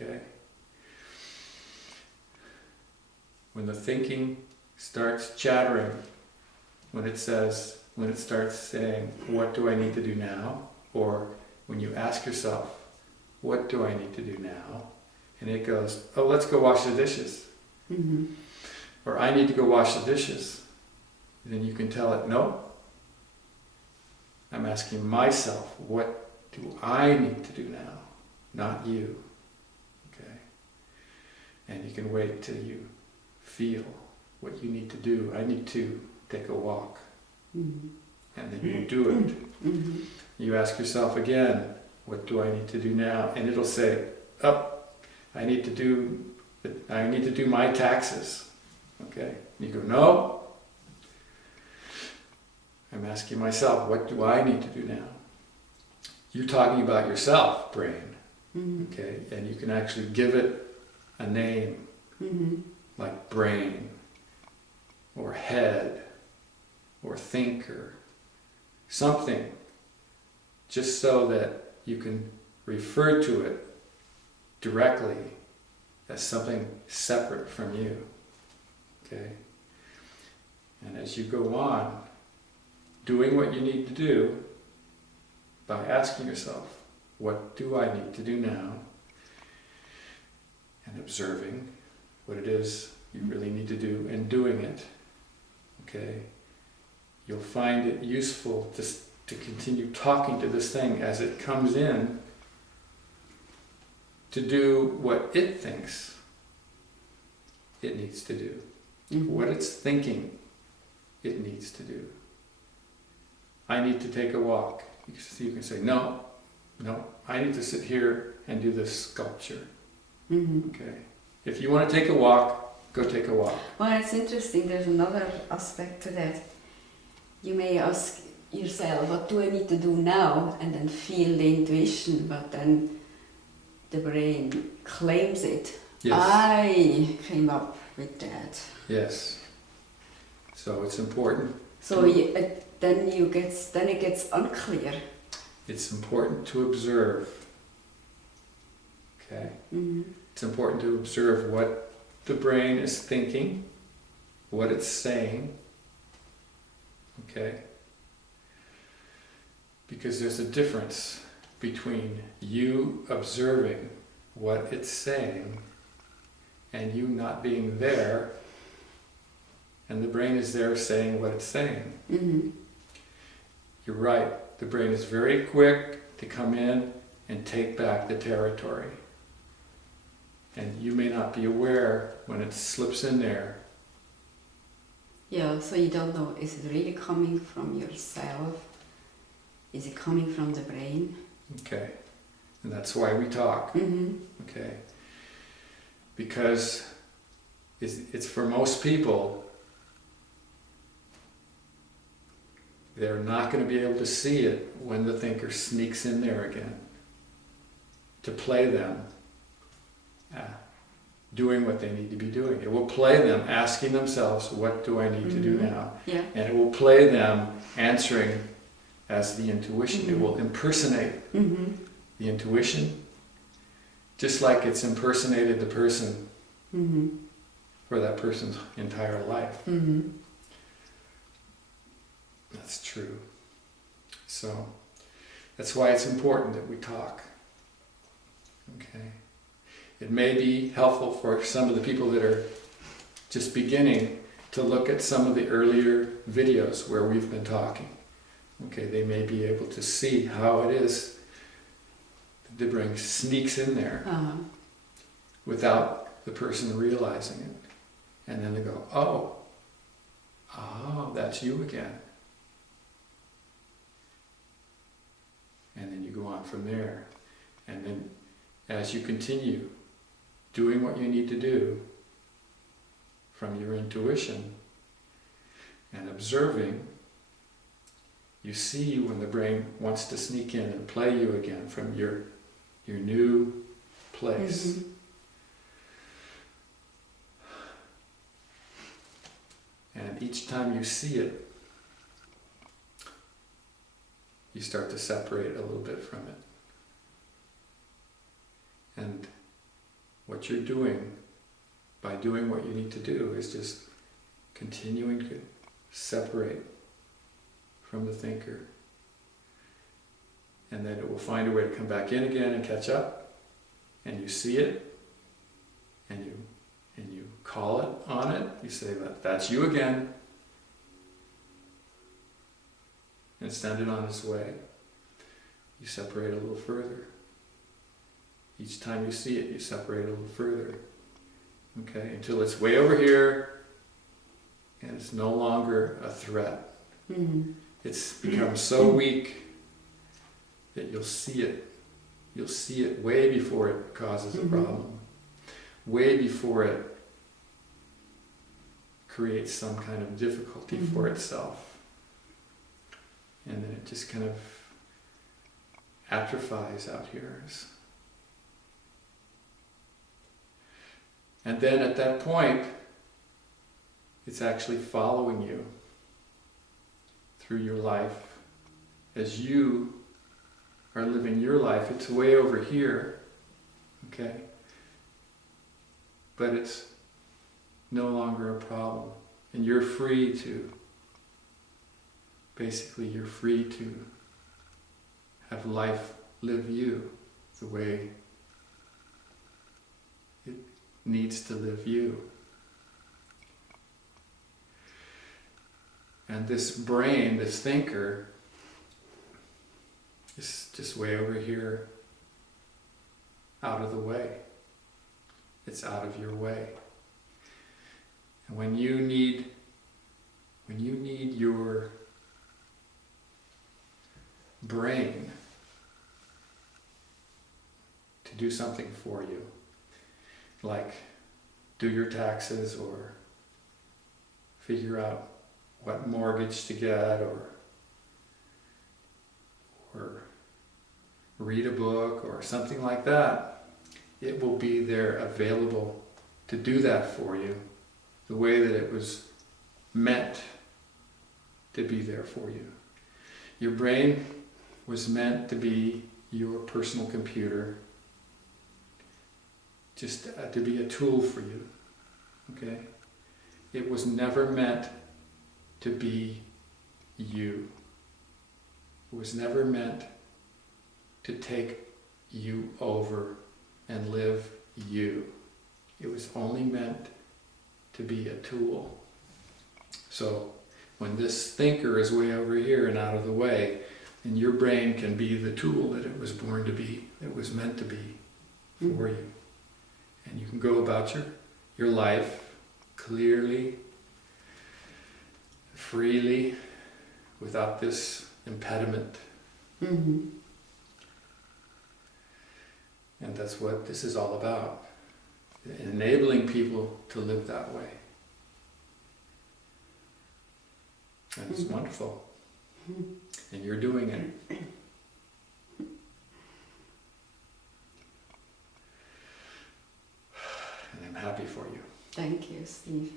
Okay? When the thinking starts chattering, when it starts saying, what do I need to do now? Or when you ask yourself, what do I need to do now? And it goes, oh, let's go wash the dishes. Mm-hmm. Or I need to go wash the dishes. Then you can tell it, no. I'm asking myself, what do I need to do now? Not you. Okay? And you can wait till you feel what you need to do. I need to take a walk. Mm-hmm. And then you do it. Mm-hmm. You ask yourself again, what do I need to do now? And it'll say, I need to do my taxes. Okay? And you go, no. I'm asking myself, what do I need to do now? You're talking about yourself, brain. Mm-hmm. Okay? And you can actually give it a name, Mm-hmm. like brain, or head, or thinker, something, just so that you can refer to it directly as something separate from you. Okay? And as you go on, doing what you need to do, by asking yourself, what do I need to do now? And observing what it is you really need to do and doing it. Okay? You'll find it useful to continue talking to this thing as it comes in to do what it thinks it needs to do. Mm-hmm. What it's thinking it needs to do. I need to take a walk. You can say, no, I need to sit here and do this sculpture. Mm-hmm. Okay. If you want to take a walk, go take a walk. Well, it's interesting. There's another aspect to that. You may ask yourself, what do I need to do now? And then feel the intuition, but then the brain claims it. Yes. I came up with that. Yes. So it's important. So then it gets unclear. It's important to observe. Okay? Mm-hmm. It's important to observe what the brain is thinking, what it's saying. Okay? Because there's a difference between you observing what it's saying and you not being there, and the brain is there saying what it's saying. Mm-hmm. You're right. The brain is very quick to come in and take back the territory. And you may not be aware when it slips in there. Yeah, so you don't know, is it really coming from yourself? Is it coming from the brain? Okay. And that's why we talk. Mm-hmm. Okay. Because it's for most people, they're not going to be able to see it when the thinker sneaks in there again to play them doing what they need to be doing. It will play them asking themselves, what do I need to do now? Yeah. And it will play them answering as the intuition. Mm-hmm. It will impersonate Mm-hmm. the intuition, just like it's impersonated the person Mm-hmm. for that person's entire life. Mm-hmm. That's true. So that's why it's important that we talk. Okay. It may be helpful for some of the people that are just beginning to look at some of the earlier videos where we've been talking. Okay, they may be able to see how it is that the brain sneaks in there Uh-huh. without the person realizing it. And then they go, oh, that's you again. And then you go on from there. And then as you continue doing what you need to do from your intuition and observing, you see when the brain wants to sneak in and play you again from your new place. Mm-hmm. And each time you see it, you start to separate a little bit from it. And what you're doing by doing what you need to do is just continuing to separate from the thinker. And then it will find a way to come back in again and catch up, and you see it, and you call it on it. You say, that's you again, and send it on its way. You separate a little further. Each time you see it, you separate a little further. Okay, until it's way over here, and it's no longer a threat. Mm-hmm. It's become so weak that you'll see it. You'll see it way before it causes a problem. Way before it creates some kind of difficulty for itself. And then it just kind of atrophies out here. And then at that point, it's actually following you through your life. As you are living your life, it's way over here, okay? But it's no longer a problem. And you're free to, basically you're free to have life live you the way it needs to live you. And this brain, this thinker, is just way over here, out of the way. It's out of your way. And when you need your brain to do something for you, like do your taxes or figure out what mortgage to get or read a book or something like that, it will be there available to do that for you the way that it was meant to be there for you. Your brain was meant to be your personal computer, just to be a tool for you, okay? It was never meant to be you. It was never meant to take you over and live you. It was only meant to be a tool. So when this thinker is way over here and out of the way, then your brain can be the tool that it was born to be, it was meant to be for you. And you can go about your life clearly, freely, without this impediment. Mm-hmm. And that's what this is all about. Enabling people to live that way. And it's wonderful. And you're doing it. And I'm happy for you. Thank you, Steve.